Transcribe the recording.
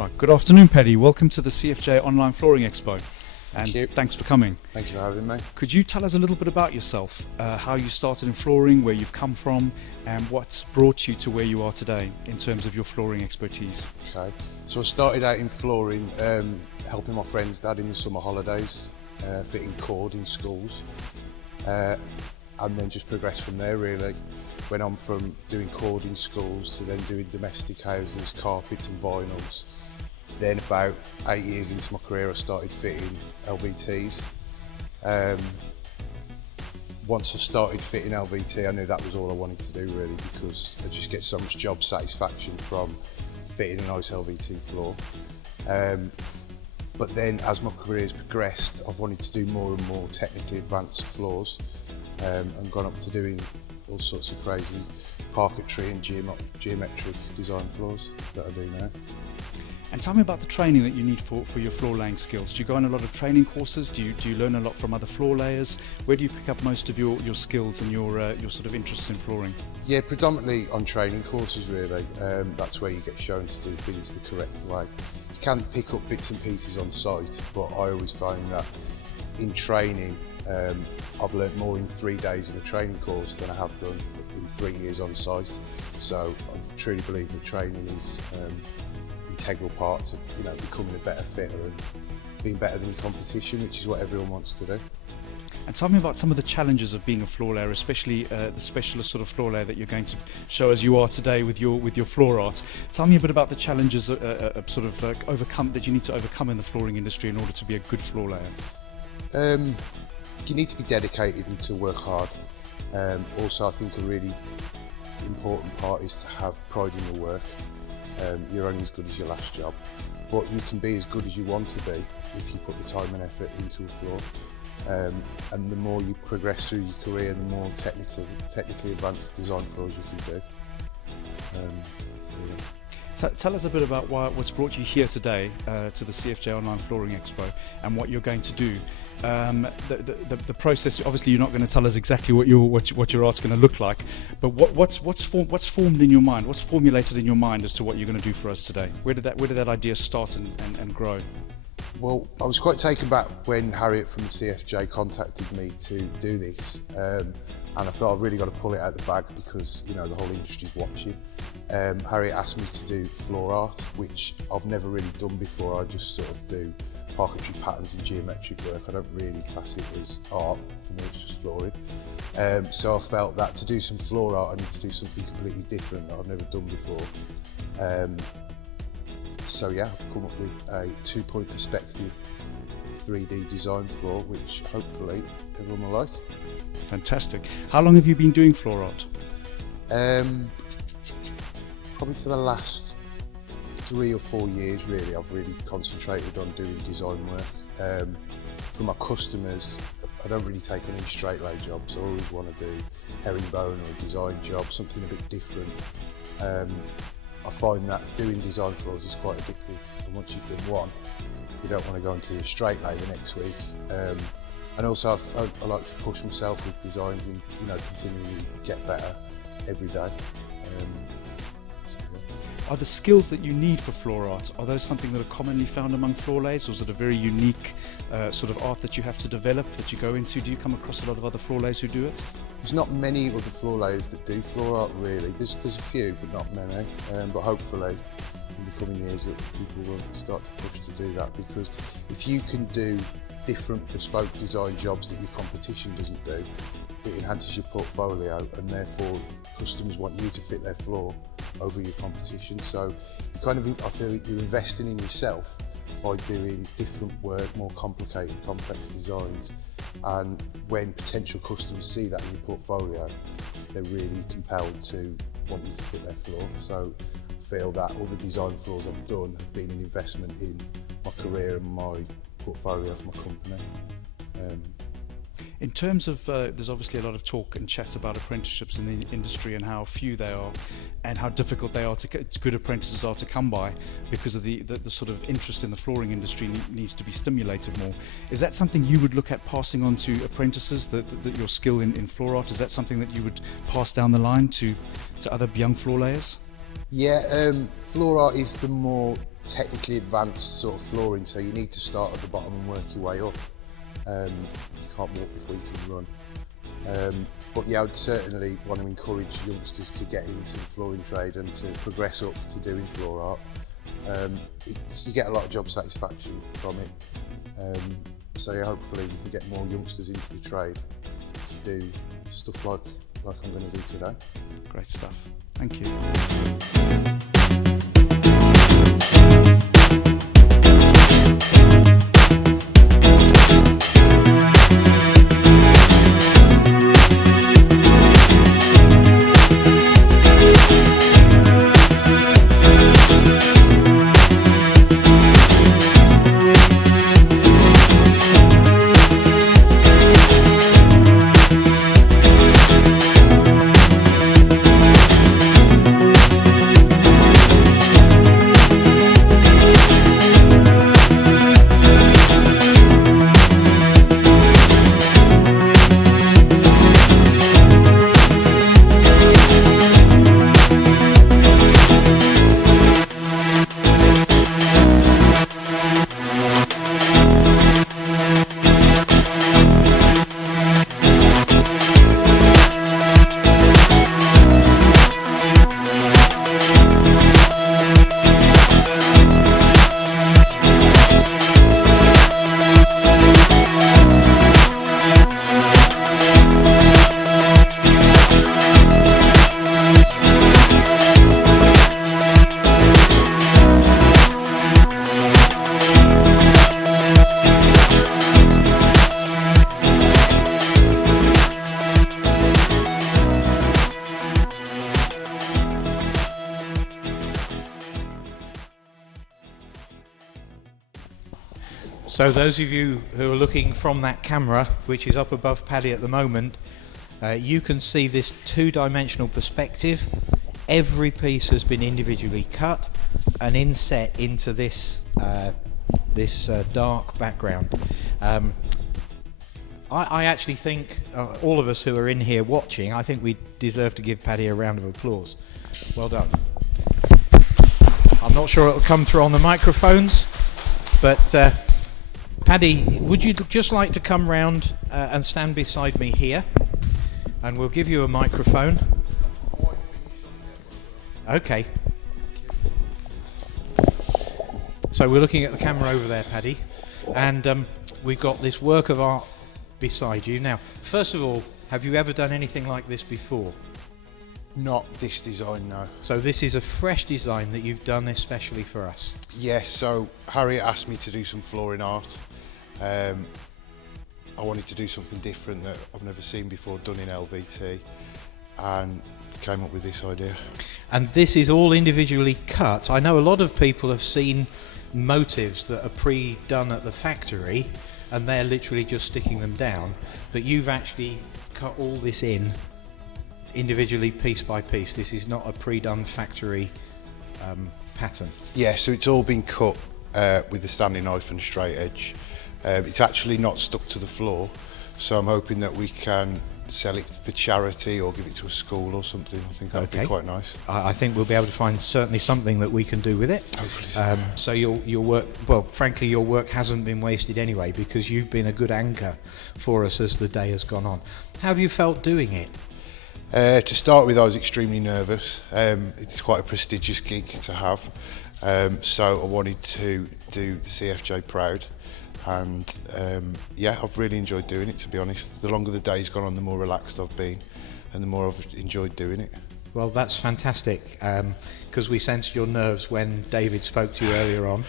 Right, good afternoon, Paddy. Welcome to the CFJ Online Flooring Expo. And thanks for coming. Thank you for having me. Could you tell us a little bit about yourself, how you started in flooring, where you've come from, and what's brought you to where you are today in terms of your flooring expertise? Okay, so I started out in flooring, helping my friend's dad in the summer holidays, fitting cord in schools, and then just progressed from there really. Went on from doing cord in schools to then doing domestic houses, carpets and vinyls. Then about 8 years into my career I started fitting LVTs. Once I started fitting LVT I knew that was all I wanted to do really, because I just get so much job satisfaction from fitting a nice LVT floor. But then as my career's progressed I've wanted to do more and more technically advanced floors, and gone up to doing all sorts of crazy parquetry and geometric design floors that I do now. And tell me about the training that you need for your floor laying skills. Do you go on a lot of training courses? Do you learn a lot from other floor layers? Where do you pick up most of your skills and your sort of interests in flooring? Yeah, predominantly on training courses really. That's where you get shown to do things the correct way. You can pick up bits and pieces on site, but I always find that in training I've learnt more in 3 days in a training course than I have done in 3 years on site. So I truly believe that training is integral part to becoming a better fitter and being better than your competition, which is what everyone wants to do. And tell me about some of the challenges of being a floor layer, especially the specialist sort of floor layer that you're going to show as you are today with your floor art. Tell me a bit about the challenges that you need to overcome in the flooring industry in order to be a good floor layer. You need to be dedicated and to work hard. Also I think a really important part is to have pride in your work. You're only as good as your last job, but you can be as good as you want to be if you put the time and effort into a floor. And the more you progress through your career, the more technically advanced design floors you can do. Tell us a bit about what's brought you here today to the CFJ Online Flooring Expo and what you're going to do. The process, obviously you're not going to tell us exactly what your art's going to look like, but what's formed in your mind, what's formulated in your mind as to what you're going to do for us today? Where did that idea start and grow? Well, I was quite taken back when Harriet from the CFJ contacted me to do this, and I thought I've really got to pull it out the bag because the whole industry's watching. Harriet asked me to do floor art, which I've never really done before. I just sort of do parquetry patterns and geometric work. I don't really class it as art, for me it's just flooring. So I felt that to do some floor art I need to do something completely different that I've never done before. So yeah, I've come up with a 2-point perspective 3D design floor, which hopefully everyone will like. Fantastic. How long have you been doing floor art? Probably for the last 3 or 4 years really. I've really concentrated on doing design work. For my customers, I don't really take any straight lay jobs. I always want to do herringbone or a design job, something a bit different. I find that doing design floors is quite addictive, and once you've done one, you don't want to go into a straight lay the next week. And also I like to push myself with designs and continually get better every day. Are the skills that you need for floor art, are those something that are commonly found among floor layers, or is it a very unique sort of art that you have to develop, that you go into? Do you come across a lot of other floor layers who do it? There's not many other floor layers that do floor art really. There's a few, but not many. But hopefully in the coming years that people will start to push to do that, because if you can do different bespoke design jobs that your competition doesn't do, it enhances your portfolio, and therefore customers want you to fit their floor over your competition. So I feel that you're investing in yourself by doing different work, more complicated, complex designs, and when potential customers see that in your portfolio, they're really compelled to want you to fit their floor. So I feel that all the design floors I've done have been an investment in my career and my portfolio for my company. In terms of, there's obviously a lot of talk and chat about apprenticeships in the industry and how few they are and how difficult they are good apprentices are to come by because of the sort of interest in the flooring industry needs to be stimulated more. Is that something you would look at passing on to apprentices, that your skill in floor art, is that something that you would pass down the line to other young floor layers? Yeah, floor art is the more technically advanced sort of flooring, so you need to start at the bottom and work your way up. You can't walk before you can run. But yeah, I would certainly want to encourage youngsters to get into the flooring trade and to progress up to doing floor art. You get a lot of job satisfaction from it. So yeah, hopefully we can get more youngsters into the trade to do stuff like I'm going to do today. Great stuff. Thank you. So those of you who are looking from that camera, which is up above Paddy at the moment, you can see this two-dimensional perspective. Every piece has been individually cut and inset into this dark background. I actually think all of us who are in here watching, I think we deserve to give Paddy a round of applause. Well done. I'm not sure it'll come through on the microphones, but Paddy, would you just like to come round and stand beside me here, and we'll give you a microphone. Okay. So we're looking at the camera over there, Paddy, and we've got this work of art beside you. Now, first of all, have you ever done anything like this before? Not this design, no. So this is a fresh design that you've done especially for us? Yes, so Harriet asked me to do some flooring art. I wanted to do something different that I've never seen before done in LVT, and came up with this idea. And this is all individually cut. I know a lot of people have seen motifs that are pre-done at the factory and they're literally just sticking them down, but you've actually cut all this in individually, piece by piece. This is not a pre-done factory pattern. Yeah, so it's all been cut with a standing knife and a straight edge. It's actually not stuck to the floor, so I'm hoping that we can sell it for charity or give it to a school or something. I think that would be quite nice. I think we'll be able to find certainly something that we can do with it. Hopefully so. So your work, well, frankly, your work hasn't been wasted anyway, because you've been a good anchor for us as the day has gone on. How have you felt doing it? To start with, I was extremely nervous. It's quite a prestigious gig to have, so I wanted to do the CFJ proud, and yeah, I've really enjoyed doing it, to be honest. The longer the day's gone on, the more relaxed I've been and the more I've enjoyed doing it. Well, that's fantastic, because we sensed your nerves when David spoke to you earlier on.